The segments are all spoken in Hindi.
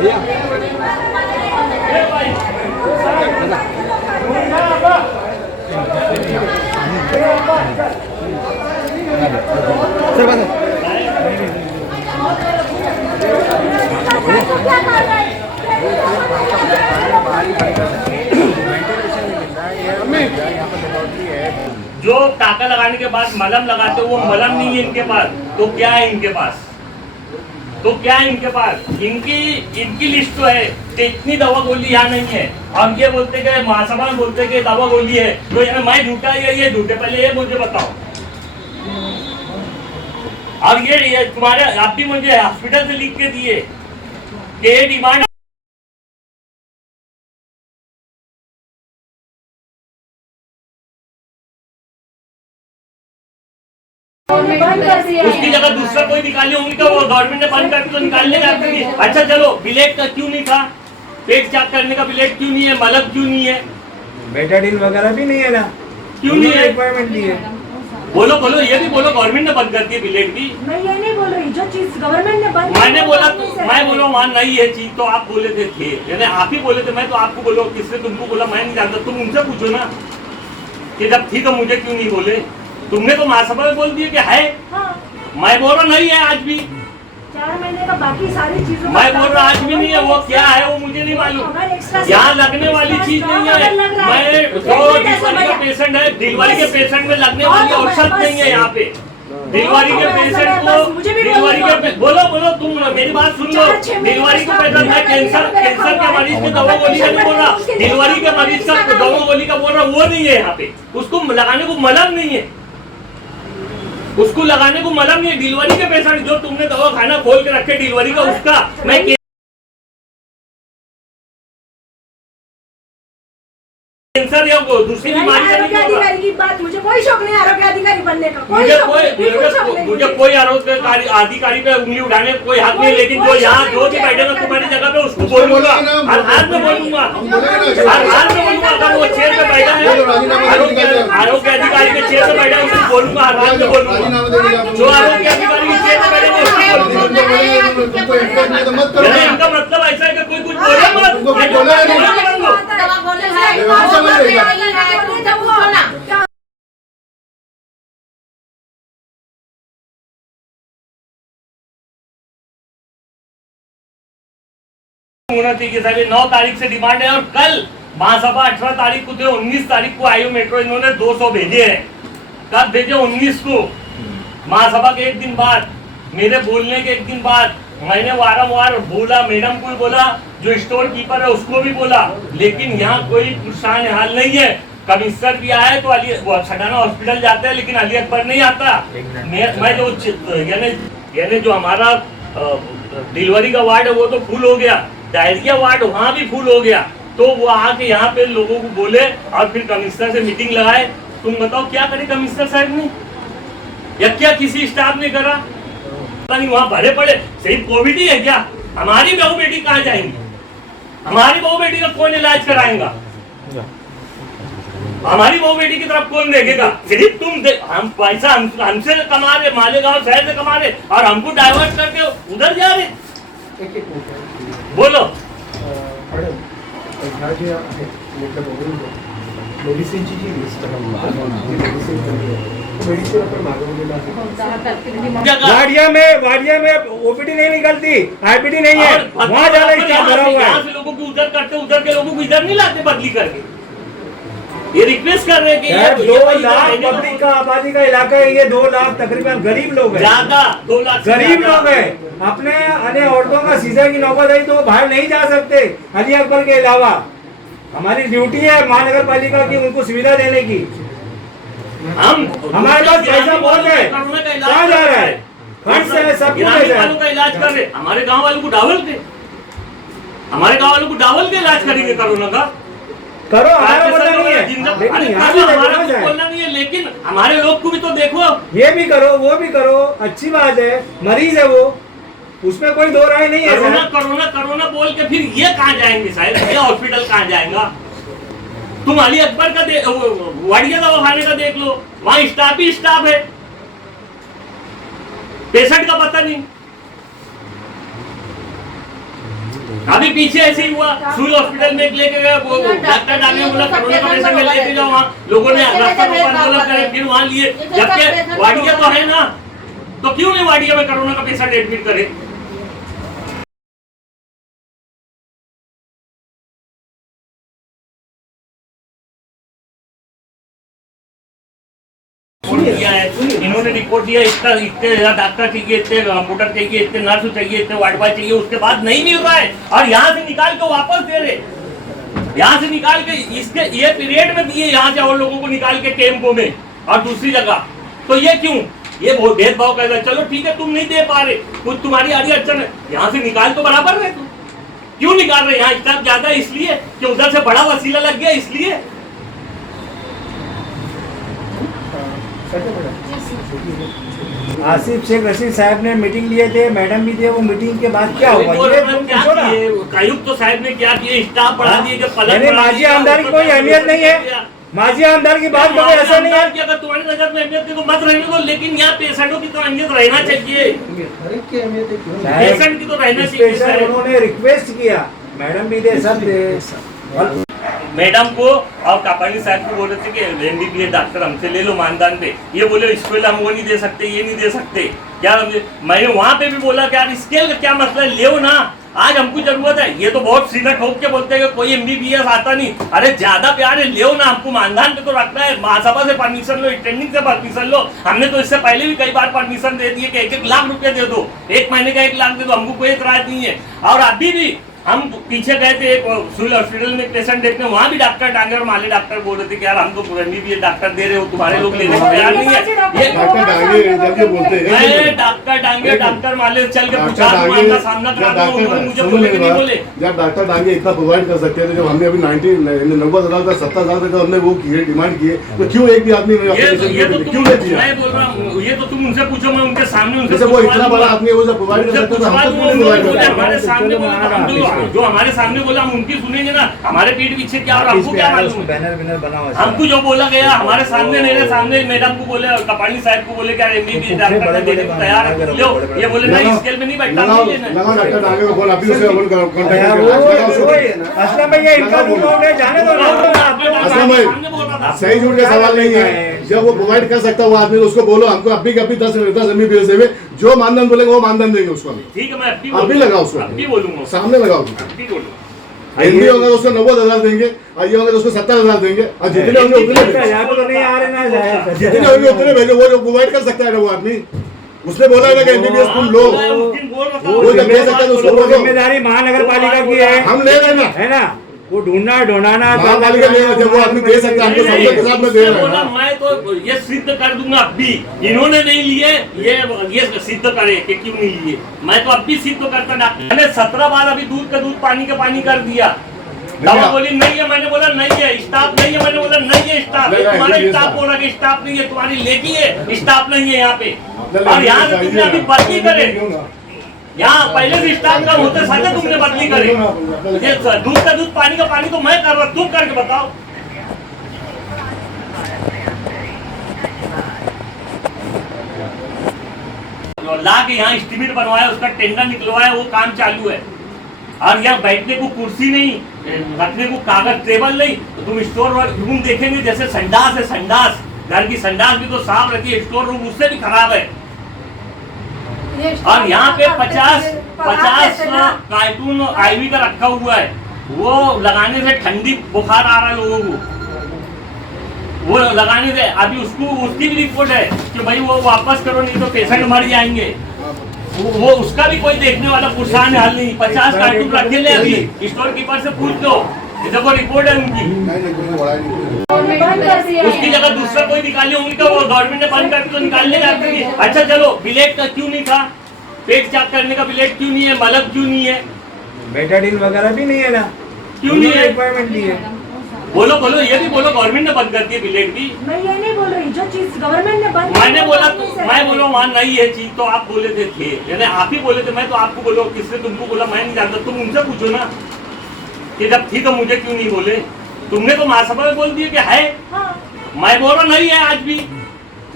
जो टाका लगाने के बाद मलम लगाते वो मलम नहीं है इनके पास, तो क्या है इनके पास? तो क्या है इनके पास? इनकी लिस्ट तो है कि इतनी दवा गोली यहाँ नहीं है, और ये बोलते कि महासभा बोलते कि दवा गोली है, तो यहाँ मैं झूठा या ये झूठे? पहले ये मुझे बताओ। और ये तुम्हारे आप भी मुझे हॉस्पिटल से लिख के दिए कि ये डिमांड उसकी जगह दूसरा कोई निकाली होंगी तो वो गवर्नमेंट ने बंद करके तो निकालने का। अच्छा चलो, बिलेट का क्यों नहीं था? पेट चेक करने का बिलेट क्यों नहीं है? मलम क्यों नहीं है? बेटाडीन वगैरह भी नहीं है ना, क्यों नहीं है? रिक्वायरमेंट नहीं है। बोलो बोलो, ये भी बोलो गवर्नमेंट ने बंद कर दी बिलेट की। मैं ये नहीं बोल रही, जो चीज गवर्नमेंट ने बंद, मैंने बोला तो मैं बोला वहाँ नहीं है चीज, तो आप बोले थे यानी आप ही बोले थे। मैं तो आपको बोलो, किसने तुमको बोला? मैं नहीं जानता, तुम उनसे पूछो ना कि जब थी तो मुझे क्यों नहीं बोले? तुमने तो महासभा में बोल दिया कि है। हाँ। मैं बोल रहा नहीं है आज भी। 4 महीने का बाकी सारी चीजों मैं बोल रहा आज भी नहीं है। वो क्या है वो मुझे नहीं मालूम। यहाँ लगने वाली चीज नहीं है। मैं जो डिलीवरी का पेशेंट है, डिलीवरी के पेशेंट में लगने वाली औषध नहीं है यहाँ पे। डिलीवरी के पेशेंट को डिलीवरी के बोलो बोलो, तुम मेरी बात सुन लो। डिलीवरी के पेशेंट, मैं कैंसर के मरीज की दवा गोली का नहीं बोल रहा, डिलीवरी के मरीज का दवा गोली का बोल रहा, वो नहीं है यहाँ पे। उसको लगाने को मलम नहीं है, उसको लगाने को मलम नहीं है। डिलीवरी के पेशेंट जो तुमने दवा खाना खोल के रखे डिलीवरी का, उसका मैं कैंसर या दूसरी बीमारी का नहीं बोल रहा। की बात, मुझे कोई शौक नहीं आरोग्य अधिकारी बनने का। मुझे कोई आरोग्य अधिकारी पे उंगली उठाने कोई हक नहीं, लेकिन जो यहाँ जो भी बैठे ना तुम्हारी जगह पे उसको बोलूंगा, हर हाथ में बोलूंगा, हर हाथ में बोलूंगा। अगर वो चेयर पे बैठा है, आरोग्य अधिकारी के चेयर पे बैठा है, उसको बोलूंगा, हर हाथ में बोलूंगा। जो आरोग्य अधिकारी के चेयर पे बैठे हैं इनका मतलब ऐसा है कि कोई कुछ होना चाहिए सर। 9 तारीख से डिमांड है और कल महासभा 18 तारीख को थे, 19 तारीख को आयु मेट्रो इन्होंने 200 भेजे हैं। कब भेजे? 19 को, महासभा के एक दिन बाद, मेरे बोलने के एक दिन बाद। मैंने वारंवार बोला, मैडम को भी बोला, जो स्टोर कीपर है उसको भी बोला, लेकिन यहाँ कोई परेशान हाल नहीं है। कमिश्नर भी आए तो अली सटाना हॉस्पिटल जाते हैं, लेकिन अली अकबर नहीं आता। मैं जो यानी जो हमारा डिलीवरी का वार्ड है वो तो फुल हो गया, डायरिया वार्ड वहाँ भी फुल हो गया। तो वो आके यहाँ पे लोगों को बोले और फिर कमिश्नर से मीटिंग लगाए। तुम बताओ क्या करे कमिश्नर साहब ने, या क्या किसी स्टाफ ने करा? नहीं, वहाँ भरे पड़े। सिर्फ कोविड ही है क्या? हमारी बहू बेटी कहाँ जाएंगी? हमारी बहू बेटी का कौन इलाज कराएगा? हमारी बहू बेटी की तरफ कौन देखेगा? सिर्फ तुम हम पैसा हमसे कमा रहे, मालेगांव शहर से कमा रहे, और हमको डाइवर्ट करके उधर जा रहे। बोलो मेडिसिनची जी लिस्ट वाडिया में ओपीडी नहीं निकलती, आईपीडी नहीं है, वहाँ जाना स्टाफ भरा हुआ है। यहाँ से लोगों को उधर करते, उधर के लोगों को इधर नहीं लाते बदली करके। ये रिक्वेस्ट कर रहे हैं कि 2 लाख पब्लिक का आबादी का इलाका है ये। 2 लाख तकरीबन गरीब लोग हैं, ज्यादा 2 लाख गरीब लोग हैं। अपने अन्य औरतों का सीजन की नौबत आई तो बाहर नहीं जा सकते अली अकबर के अलावा। हमारी ड्यूटी है महानगर पालिका की उनको सुविधा देने की। हमारे पास पैसा बहुत है, कहाँ जा रहा है? फंड से सब कुछ का इलाज कर रहे। हमारे गाँव वालों को डावल के, हमारे गाँव वालों को डावल के इलाज करेंगे कोरोना का। करो, हमारा बोलना नहीं है, बोलना नहीं है, लेकिन हमारे लोग को भी तो देखो। ये भी करो, वो भी करो, अच्छी बात है। मरीज है वो, उसमें कोई दो राय नहीं है। कोरोना कोरोना कोरोना बोल के फिर ये कहाँ जाएंगे साहब? ये हॉस्पिटल कहाँ जाएगा? तुम अली अकबर का वाडिया दवाखाने का देख लो, वहाँ स्टाफ ही स्टाफ है, पेशेंट का पता नहीं। अभी पीछे ऐसे ही हुआ, सिविल हॉस्पिटल में लेके गए, वो डॉक्टर डाले बोला कोरोना का पेशेंट में लेके जाओ वहाँ, लोगों ने रास्ता रोका, आंदोलन करे, फिर वहाँ लिए, जबकि वाडिया तो है ना, तो क्यों नहीं वाडिया में कोरोना का पेशेंट एडमिट करे? किया है, इन्होंने रिपोर्ट दिया, इतने डॉक्टर चाहिए, इतने कंप्यूटर चाहिए, इतने नर्स चाहिए, इतने वार्ड बॉय चाहिए, उसके बाद नहीं मिल रहा है और यहाँ से निकाल के वापस दे रहे, यहाँ से निकाल के इसके ये पीरियड में दिए यहाँ से और लोगों को निकाल के कैंपों में और दूसरी जगह, तो ये क्यों? ये बहुत भेदभाव कर रहा है। चलो ठीक है, तुम नहीं दे पा रहे, कुछ तुम्हारी आड़ी अड़चन है, यहाँ से निकाल तो बराबर है, तुम क्यों निकाल रहे? यहाँ स्टाफ ज्यादा है इसलिए कि उधर से बड़ा वसीला लग गया इसलिए। आसिफ शेख रशीद साहब ने मीटिंग लिए थे, मैडम भी थे, वो मीटिंग के बाद क्या हुआ ये तुम पूछो ना। आयुक्त तो साहब ने क्या किया, स्टाफ बढ़ा दिए, जब पलट माजी आमदार की कोई अहमियत नहीं है, माजी आमदार की बात करो, ऐसा नहीं है कि अगर तुम्हारी नजर में अहमियत तो मत रहने दो, लेकिन यहाँ पेशेंटों की तो अहमियत रहना चाहिए, पेशेंट की तो रहना चाहिए। उन्होंने रिक्वेस्ट किया, मैडम भी थे, सब थे, मैडम को और कापानी साहब को बोल रहे थे कि एमबीबीएस डॉक्टर हमसे ले लो मानदान पे, ये बोले स्केल हम वो नहीं दे सकते, ये नहीं दे सकते। क्या मैंने वहाँ पे भी बोला कि यार स्केल का क्या मसला है, ले ना, आज हमको जरूरत है। ये तो बहुत सीधा ठोक के बोलते हैं कि कोई एमबीबीएस आता नहीं, अरे ज्यादा प्यार है, ले ना, हमको मानदान पे तो रखना है, महासभा से परमिशन लो, स्टैंडिंग से परमिशन लो। हमने तो इससे पहले भी कई बार परमिशन दे दिए कि 1-1 लाख रुपए दे दो, एक महीने का 1 लाख दे दो, हमको कोई एतराज नहीं है। और अभी भी हम पीछे गए थे एक सिविल हॉस्पिटल में पेशेंट देखने, वहाँ भी डॉक्टर डांगे और माले डॉक्टर बोल रहे थे कि यार हम तो एमबीबीएस डॉक्टर दे रहे हो, तुम्हारे लोग लेने को तैयार नहीं है। ये डॉक्टर डांगे बोलते हैं, डॉक्टर डांगे डॉक्टर माले चल के पूछा, का सामना करा दो, मुझे बोले कि नहीं बोले। जब डॉक्टर डांगे इतना प्रोवाइड कर सकते हैं, जब हमने अभी 90,000 का 70,000 का हमने वो किए, डिमांड किए, तो क्यों एक भी आदमी क्यों नहीं दिया? मैं बोल रहा हूँ, ये तो तुम उनसे पूछो, मैं उनके सामने उनसे वो इतना बड़ा आदमी वो प्रोवाइड कर सकते हमारे सामने जो हमारे सामने बोला हम उनकी सुनेंगे ना, हमारे पीठ पीछे क्या और हमको क्या मालूम? बैनर बना हुआ, हमको जो बोला गया हमारे सामने, मेरे सामने मैडम को बोले, कपानी साहब को बोले क्या एमबीबीएस डॉक्टर ने देने को तैयार है, लो, ये बोले नहीं स्केल में नहीं बैठता, नहीं लेना। लगाओ डॉक्टर डांगे को बोल, अभी उसे अपन कांटेक्ट असलम भैया इनका रूट है, जाने दो ना। असलम भाई सही झूठ का सवाल नहीं है, जब वो प्रोवाइड कर सकता है वो आदमी, उसको बोलो हमको अभी कभी 10 एमबीबीएस देवे, जो मानदंड बोलेंगे वो मानदंड देंगे उसको। ठीक है, मैं अभी लगाओ उसको, अभी बोलूंगा, सामने लगाओ, अभी बोलूंगा। एमडी होगा तो उसको 90,000 देंगे, और ये होगा तो उसको 70,000 देंगे, और जितने होंगे उतने तो नहीं आ रहे ना, जितने होंगे उतने भेजो, वो जो प्रोवाइड कर सकता है ना वो आदमी, उसने बोला है ना कि एमबीबीएस तुम लो, वो जब दे सकता है तो उसको बोलो। जिम्मेदारी महानगर पालिका की है, हम ले रहे ना, है ना, वो ढूंढना ढूंढाना महापालिका ले रहे थे, वो आदमी दे सकता है, हमको समझो के साथ में दे रहे हैं। मैं तो ये सिद्ध कर दूंगा अभी, इन्होंने नहीं लिए, ये सिद्ध करे कि क्यों नहीं लिए, मैं तो अभी सिद्ध करता। मैंने 17 बार अभी दूध का दूध पानी का पानी कर दिया, दवा बोली नहीं है, मैंने बोला नहीं है, स्टाफ नहीं है, मैंने बोला नहीं है स्टाफ, तुम्हारा स्टाफ बोला कि स्टाफ नहीं है, तुम्हारी लेकी है, स्टाफ नहीं है यहाँ पे, और यहाँ से तुमने अभी बदली करे, यहाँ पहले भी स्टाफ कम होते साथ तुमने बदली करे। ये दूध का दूध पानी का पानी तो मैं कर रहा, तुम करके बताओ। ला के यहाँ एस्टीमेट बनवाया, उसका टेंडर निकलवाया, वो काम चालू है, और यहाँ बैठने को कुर्सी नहीं, रखने को कागज टेबल नहीं, तो तुम स्टोर रूम देखेंगे जैसे संडास है, संडास, घर की संडास भी तो साफ रहती है, स्टोर रूम उससे भी खराब है। और यहाँ पे 50 कार्टून आईवी का रखा हुआ है, वो लगाने से ठंडी बुखार आ रहा है लोगों को, वो लगाने से अभी उसकी भी रिपोर्ट है कि भाई वो वापस करो नहीं तो पेशेंट मर जाएंगे, वो उसका भी कोई देखने वाला पुरसान हाल नहीं। 50 कार्टून रखे ले, अभी स्टोर कीपर से पूछ लो, इधर को रिपोर्ट है उनकी, उसकी जगह दूसरा कोई निकाले होंगे तो वो गवर्नमेंट ने बंद करके तो निकालने जाते। अच्छा चलो, बिलेट का क्यों नहीं था, पेट चेक करने का बिलेट क्यों नहीं है, मलक क्यों नहीं है, बेटाडीन वगैरह भी नहीं है ना, क्यों नहीं है, रिक्वायरमेंट नहीं है, बोलो बोलो, ये भी बोलो गवर्नमेंट ने बंद कर दी बिलेट भी। मैं ये नहीं बोल रही, जो चीज गवर्नमेंट ने बंद, मैंने बोला तो मैं बोला वहाँ नहीं है चीज, तो आप बोले थे यानी आप ही बोले थे, मैं तो आपको बोलो, किसने तुमको बोला, मैं नहीं जानता, तुम उनसे पूछो ना कि जब थी तो मुझे क्यों नहीं बोले, तुमने तो महासभा में बोल दिया कि है, हाँ, मैं बोल रहा नहीं है आज भी,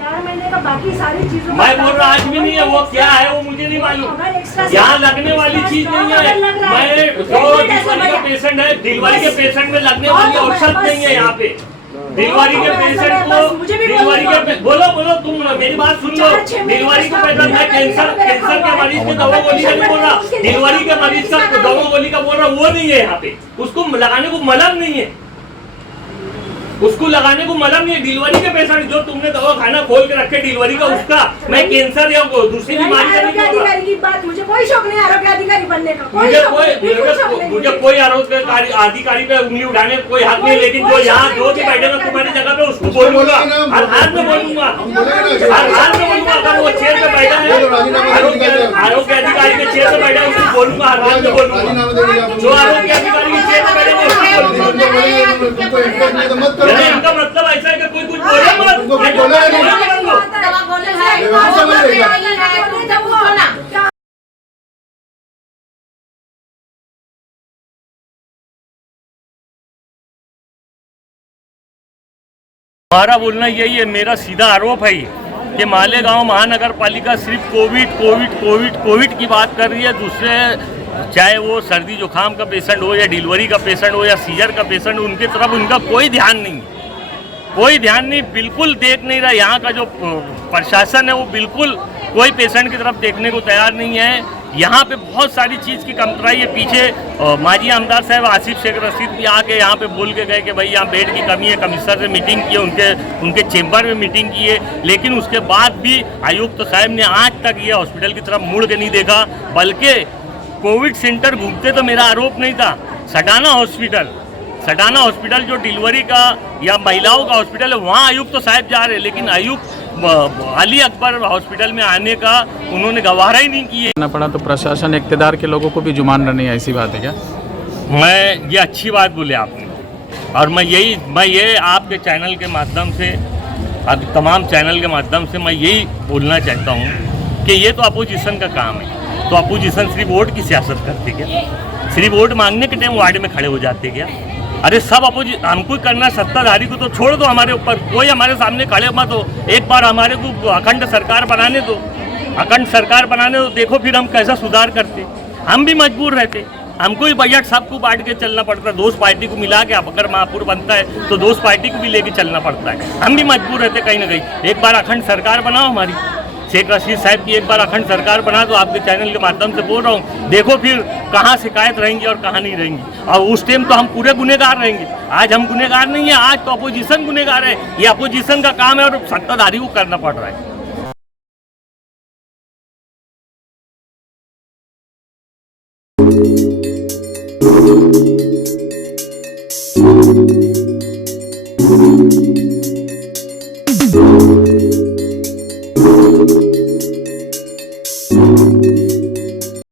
4 महीने का बाकी सारी चीजों मैं बोल रहा आज भी नहीं है, वो क्या है वो मुझे नहीं मालूम। यहाँ लगने वाली चीज नहीं है। मैं जो डिलीवरी का पेशेंट है, डिलीवरी के पेशेंट में लगने वाली औषध नहीं है यहाँ पे। डिलीवरी के पेशेंट को डिलीवरी के बोलो तुम मेरी बात सुन लो। डिलीवरी के पेशेंट मैं कैंसर के मरीज की दवा गोली का नहीं बोल रहा, डिलीवरी के मरीज का दवा गोली का बोल रहा, वो नहीं है यहाँ पे। उसको लगाने को मलम नहीं है, उसको लगाने को मलम नहीं है। डिलीवरी के पेशेंट जो तुमने दवा खाना खोल के रखे डिलीवरी का, उसका मैं कैंसर या दूसरी बीमारी का नहीं बोल रहा। की बात मुझे कोई शौक नहीं आरोग्य अधिकारी बनने का, मुझे कोई आरोग्य अधिकारी पे उंगली उठाने कोई हक नहीं। लेकिन जो यहाँ जो भी बैठेगा तुम्हारी जगह पे उसको बोलूंगा, हर हाल में बोलूंगा, हर हाल में बोलूंगा। अगर वो चेयर पे बैठा है, आरोग्य अधिकारी के चेयर पे बैठा है, उसको बोलूंगा, हर हाल में बोलूंगा। जो आरोग्य अधिकारी के चेयर पे बैठे इनका मतलब ऐसा है कि कोई कुछ बोले हमारा बोलना यही है, मेरा सीधा आरोप है कि मालेगांव महानगर पालिका सिर्फ कोविड की बात कर रही है। दूसरे चाहे वो सर्दी जुकाम का पेशेंट हो या डिलीवरी का पेशेंट हो या सीजर का पेशेंट, उनकी तरफ उनका कोई ध्यान नहीं, कोई ध्यान नहीं, बिल्कुल देख नहीं रहा। यहाँ का जो प्रशासन है वो बिल्कुल कोई पेशेंट की तरफ देखने को तैयार नहीं है। यहाँ पे बहुत सारी चीज़ की कमतराई है। पीछे माजी आमदार साहब आसिफ शेख रशीद भी आके यहाँ पे बोल के गए कि भाई यहाँ बेड की कमी है, कमिश्नर से मीटिंग की है, उनके चेम्बर में मीटिंग की है। लेकिन उसके बाद भी आयुक्त साहब ने आज तक ये हॉस्पिटल की तरफ मुड़ के नहीं देखा, बल्कि कोविड सेंटर घूमते तो मेरा आरोप नहीं था। सटाना हॉस्पिटल जो डिलीवरी का या महिलाओं का हॉस्पिटल है, वहाँ आयुक्त तो साहब जा रहे हैं, लेकिन आयुक्त अली अकबर हॉस्पिटल में आने का उन्होंने गवारा ही नहीं किए। ना पड़ा तो प्रशासन इक़्तिदार के लोगों को भी जुबान रही है, ऐसी बात है क्या? मैं ये अच्छी बात बोले आपने, और मैं ये आपके चैनल के माध्यम से, आप तमाम चैनल के माध्यम से मैं यही बोलना चाहता हूँ कि ये तो अपोजिशन का काम है। तो अपोजिशन सिर्फ वोट की सियासत करते क्या? सिर्फ वोट मांगने के टाइम वार्ड में खड़े हो जाते क्या? अरे सब हमको करना, सत्ताधारी को तो छोड़ दो, हमारे ऊपर कोई हमारे सामने खड़े मत हो। एक बार हमारे को अखंड सरकार बनाने दो, देखो फिर हम कैसा सुधार करते। हम भी मजबूर रहते, हमको ही बजट सबको बांट के चलना पड़ता है। दोस्त पार्टी को मिला के अगर महापौर बनता है तो दोस्त पार्टी को भी लेके चलना पड़ता है। हम भी मजबूर रहते कहीं ना कहीं। एक बार अखंड सरकार बनाओ, हमारी शेख रशीद साहब की एक बार अखंड सरकार बना दो। आपके चैनल के माध्यम से बोल रहा हूँ, देखो फिर कहाँ शिकायत रहेंगी और कहाँ नहीं रहेंगी। और उस टाइम तो हम पूरे गुनहगार रहेंगे। आज हम गुनहगार नहीं है, आज तो अपोजिशन गुनहगार है। ये अपोजिशन का काम है और सत्ताधारी को करना पड़ रहा है।